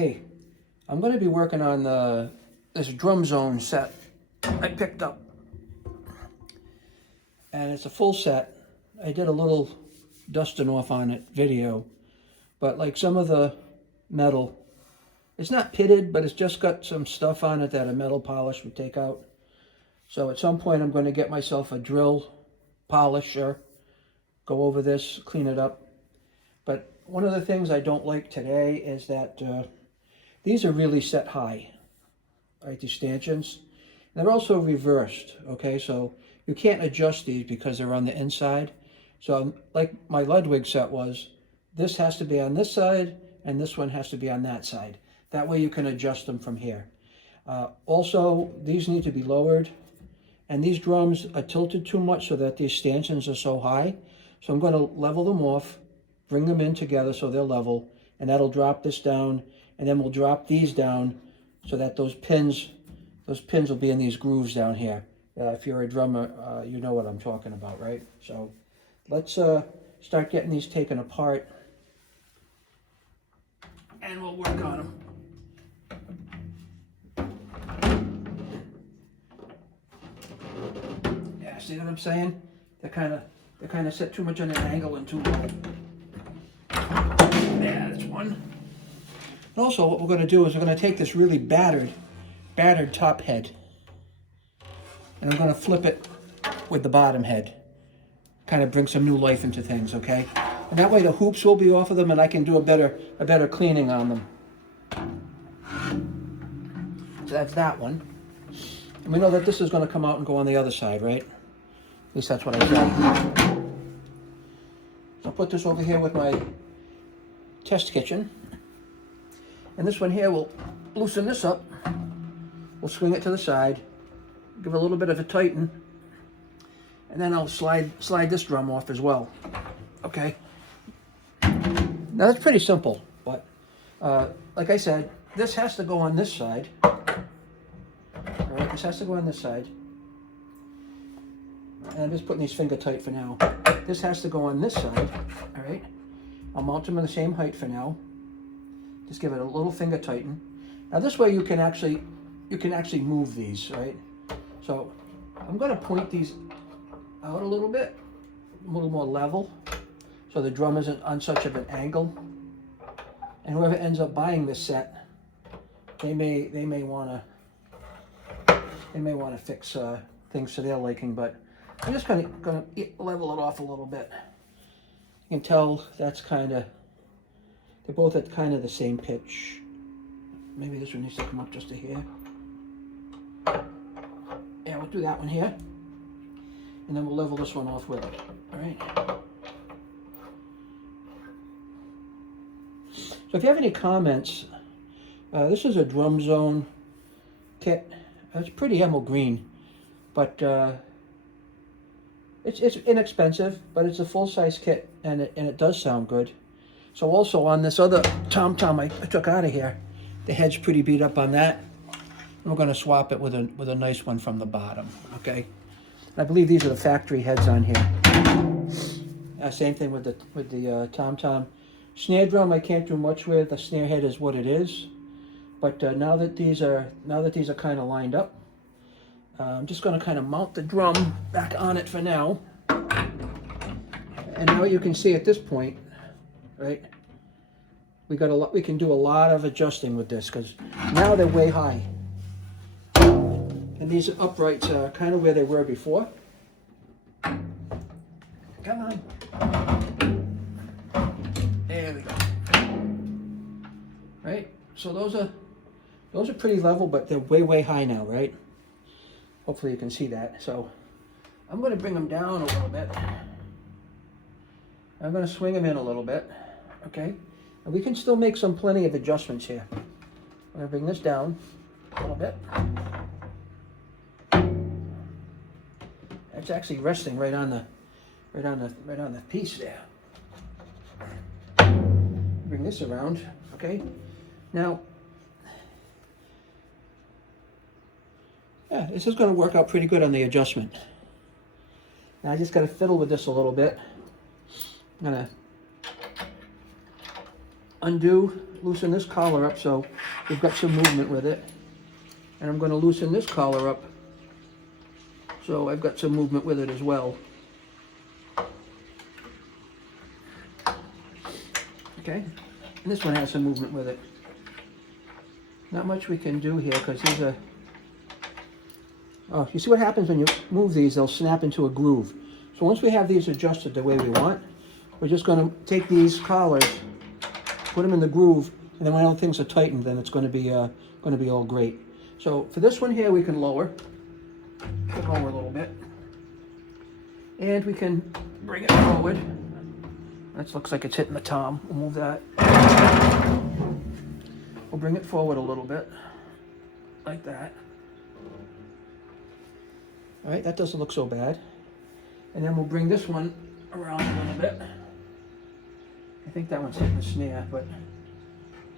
Hey, I'm going to be working on this Drum Zone set I picked up. And it's a full set. I did a little dusting off on it video. But like some of the metal, it's not pitted, but it's just got some stuff on it that a metal polish would take out. So at some point I'm going to get myself a drill polisher, go over this, clean it up. But one of the things I don't like today is that these are really set high, right, these stanchions. They're also reversed, okay, so you can't adjust these because they're on the inside. So like my Ludwig set was, this has to be on this side and this one has to be on that side. That way you can adjust them from here. Also, these need to be lowered, and these drums are tilted too much so that these stanchions are so high. So I'm going to level them off, bring them in together so they're level, and that'll drop this down, and then we'll drop these down so that those pins will be in these grooves down here. If you're a drummer, you know what I'm talking about, right? So let's start getting these taken apart, and we'll work on them. Yeah, see what I'm saying? They're kind of set too much on an angle and too low. Yeah, that's one. Also, what we're going to do is we're going to take this really battered top head, and I'm going to flip it with the bottom head. Kind of bring some new life into things, okay? And that way the hoops will be off of them, and I can do a better cleaning on them. So that's that one. And we know that this is going to come out and go on the other side, right? At least that's what I think. So I'll put this over here with my test kitchen. And this one here, we'll loosen this up. We'll swing it to the side, give it a little bit of a tighten, and then I'll slide this drum off as well. Okay. Now that's pretty simple, but like I said, this has to go on this side. All right, this has to go on this side. And I'm just putting these finger tight for now. This has to go on this side. All right. I'll mount them in the same height for now. Just give it a little finger tighten. Now this way you can actually move these, right? So I'm going to point these out a little bit, a little more level, so the drum isn't on such of an angle. And whoever ends up buying this set, they may want to fix things to their liking. But I'm just going to level it off a little bit. You can tell that's they're both at kind of the same pitch. Maybe this one needs to come up just to here. Yeah, we'll do that one here. And then we'll level this one off with it. All right. So if you have any comments, this is a Drum Zone kit. It's pretty emerald green, but it's inexpensive, but it's a full-size kit, and it does sound good. So also on this other tom-tom I took out of here, the head's pretty beat up on that. And we're going to swap it with a nice one from the bottom, okay? I believe these are the factory heads on here. Same thing with the tom-tom. Snare drum I can't do much with. The snare head is what it is. But now that these are kind of lined up, I'm just going to kind of mount the drum back on it for now. And now you can see at this point, right? We can do a lot of adjusting with this because now they're way high. And these uprights are kind of where they were before. Come on. There we go. Right? So those are pretty level, but they're way high now, right? Hopefully you can see that. So I'm going to bring them down a little bit. I'm going to swing them in a little bit. Okay? And we can still make plenty of adjustments here. I'm going to bring this down a little bit. It's actually resting right on the piece there. Bring this around, okay? Now, yeah, this is going to work out pretty good on the adjustment. Now I just got to fiddle with this a little bit. I'm going to loosen this collar up so we've got some movement with it. And I'm going to loosen this collar up so I've got some movement with it as well. Okay, and this one has some movement with it. Not much we can do here because these are, oh, you see what happens when you move these, they'll snap into a groove. So once we have these adjusted the way we want, we're just going to take these collars, put them in the groove, and then when all things are tightened, then it's going to be all great. So for this one here, we can lower a little bit, and we can bring it forward. That looks like it's hitting the tom. We'll move that. We'll bring it forward a little bit, like that. All right, that doesn't look so bad. And then we'll bring this one around a little bit. I think that one's hitting the snare, but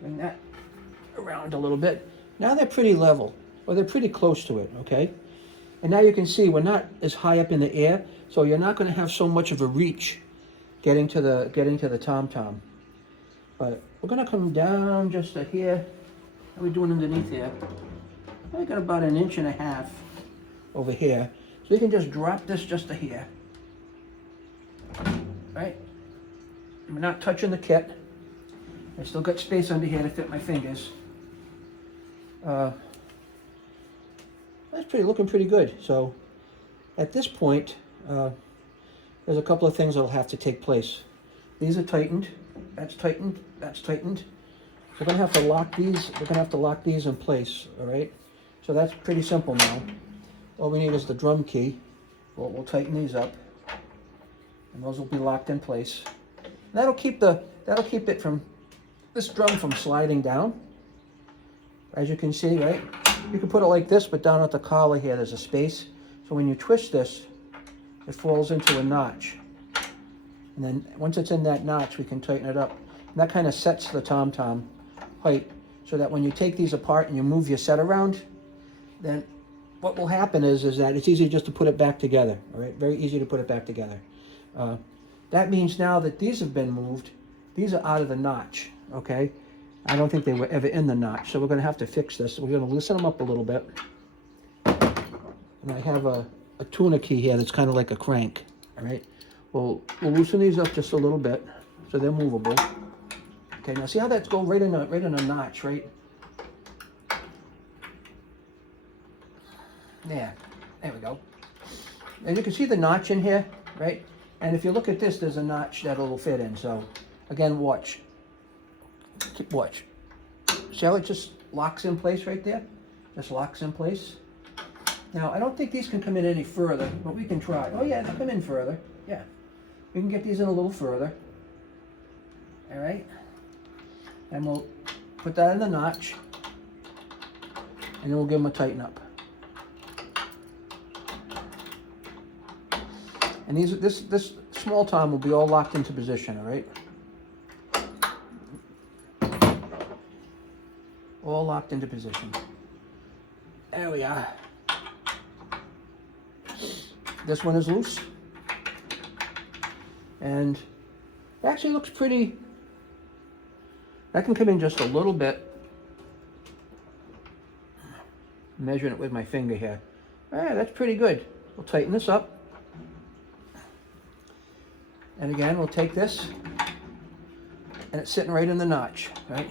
bring that around a little bit. Now they're pretty level, or they're pretty close to it, okay? And now you can see we're not as high up in the air, so you're not going to have so much of a reach getting to the tom-tom. But we're going to come down just to here. How are we doing underneath here? I got about 1.5 inches over here. So you can just drop this just to here. Right? We're not touching the kit. I still got space under here to fit my fingers. That's looking pretty good. So at this point, there's a couple of things that'll have to take place. These are tightened. That's tightened. That's tightened. We're gonna have to lock these. We're gonna have to lock these in place. All right. So that's pretty simple now. All we need is the drum key. We'll tighten these up, and those will be locked in place. And that'll keep it from this drum from sliding down. As you can see, right? You can put it like this, but down at the collar here, there's a space. So when you twist this, it falls into a notch. And then once it's in that notch, we can tighten it up. And that kind of sets the tom-tom height so that when you take these apart and you move your set around, then what will happen is that it's easy just to put it back together. All right, very easy to put it back together. That means now that these have been moved, these are out of the notch, okay? I don't think they were ever in the notch, so we're gonna have to fix this. We're gonna loosen them up a little bit. And I have a tuna key here that's kind of like a crank, all right? We'll loosen these up just a little bit so they're movable. Okay, now see how that's go right in a notch, right? There we go. And you can see the notch in here, right? And if you look at this, there's a notch that'll fit in. So again, watch. Watch. See how it just locks in place right there? Just locks in place. Now, I don't think these can come in any further, but we can try. Oh yeah, they'll come in further. Yeah. We can get these in a little further. All right. And we'll put that in the notch. And then we'll give them a tighten up. And this small tom will be all locked into position, all right? All locked into position. There we are. This one is loose. And it actually looks pretty. That can come in just a little bit. I'm measuring it with my finger here. All right, that's pretty good. We'll tighten this up. And again, we'll take this, and it's sitting right in the notch, right?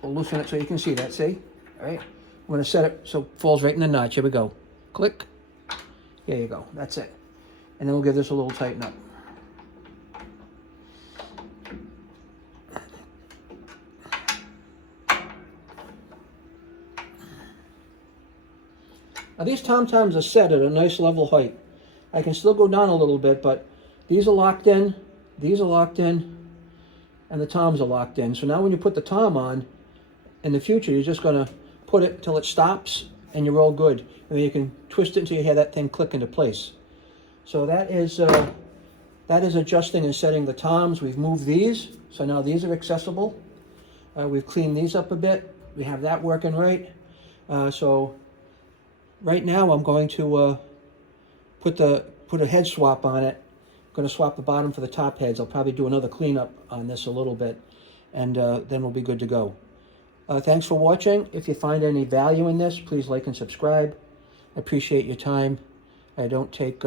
We'll loosen it so you can see that, see? All right? I'm gonna set it so it falls right in the notch. Here we go. Click. There you go, that's it. And then we'll give this a little tighten up. Now these tom-toms are set at a nice level height. I can still go down a little bit, but these are locked in, these are locked in, and the toms are locked in. So now when you put the tom on, in the future, you're just gonna put it till it stops and you're all good. And then you can twist it until you hear that thing click into place. So that is adjusting and setting the toms. We've moved these, so now these are accessible. We've cleaned these up a bit. We have that working right. So right now I'm going to put a head swap on it. I'm going to swap the bottom for the top heads. I'll probably do another cleanup on this a little bit. and then we'll be good to go. Thanks for watching. If you find any value in this, please like and subscribe. I appreciate your time. I don't take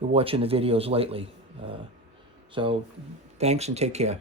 watching the videos lightly. So thanks and take care.